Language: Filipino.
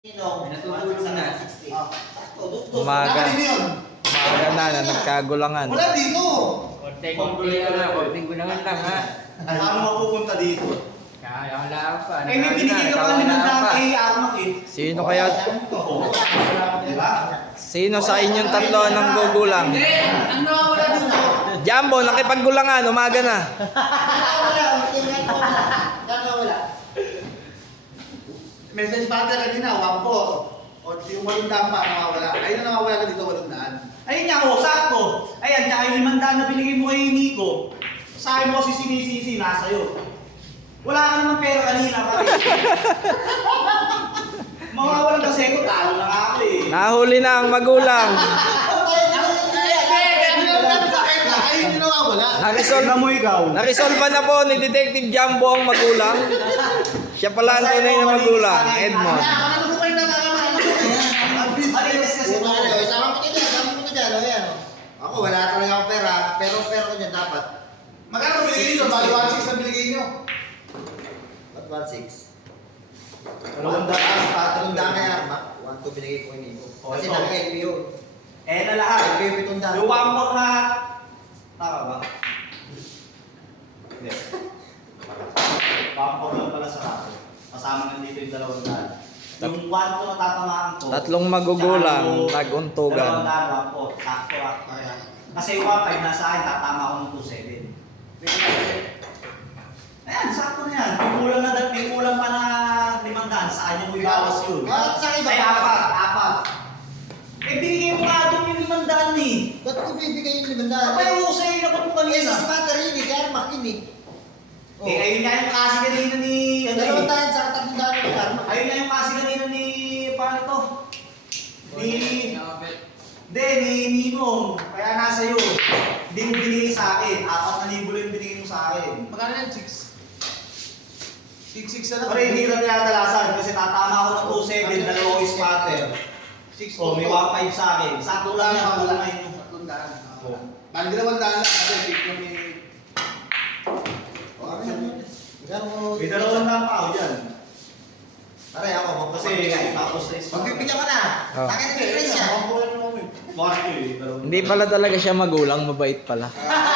Na. Umaga. Umaga na na nagkagulangan. Wala dito. Konting-konti na lang, konting gulangan lang ha. Paano mapupunta dito? Kaya wala pa. Eh, may binigay ka pa naman pa. dati, Armak eh. Sino kaya. Diba? sino sa inyong tatlo ang gugulang? Ano wala dito? Jumbo, nakipaggulangan, umaga na. Message pattern kanina, wampo. O yung walong daan pa, nawawala. Ayun na nawawala ka dito, walong daan. Ayun nga ako, sakto. Ayan, tsaka yung limandaan na binigay mo kay Nico. Sa akin mo si sinisisi, nasa'yo. Wala ka naman pera kanina, pare. Mawawalan kasi ko, talo na ako eh. Nahuli na ang magulang. Yung nawawala. Naresolve, Tignan mo ikaw. naresolve na po ni Detective Jumbo ang magulang. Siya pala ang tunay na magulang, Edmond. Ako. ano, wala talaga akong pera, pero pera ko niya dapat. Magkano binigay nyo? Bali 1.6 ang binigay nyo. Ba't 1.6? Dalawang daan Tatlong daan kay patong. Arma, 1.2 binigay ko yun. O, Kasi ito. naka-LP yun. Eh na lahat. LP yung pitong daan. Yung one more na... Tama ba? Hindi. More lang pala sa rato. Kasama nandito yung dalawang daan. Yung one more na tatamaan ko. Tatlong magugulang, yung naguntugan. Dalawang daan, one more. Sakto ah. Kaya. Kasi yung one five nasa akin, tatama ako ng 2.7. Ayan, sakto na yan. May kulang na, may kulang pa na limandaan. Sa kanya mo ibawas yun. Bakit sa iba? Apat, apat. Eh, binigay mo nga doon yung limandaan eh. Ba't ko bibigay yung limandaan? Abay, yung sa'yo na mo Eh, kanina. si Spatter yun eh, kay Arma yun eh. Oh. Eh, ayun nga yung kasi kanina ni... Ano Dalawang eh. sa tatlong daan kay Arma. Ayun nga yung kasi kanina ni... Paano ito? Ni... Hindi, ni Ninong. Kaya nasa iyo. Hindi mo binigay sa akin. Apat na libo lang yung binigay mo sa akin. Magkano yan? 6? 6-6 na lang. Pero hindi ko na pinatalasan kasi tatama ako ng 2.7, dalawang spatter. 6 Oh, may 1.5 sa akin. Sakto lang yan, wala na yun. Daan. Oo. Bali dalawang daan lang. Kasi picture ni... O, ano yan yun? May dalawang na pa ako dyan. Pare, ako, Kasi magpapabigay. tapos na is Magbibigyan ka na. Oh. Siya. Bakit eh? Dalawang Hindi pala talaga siya magulang, mabait pala. Ah,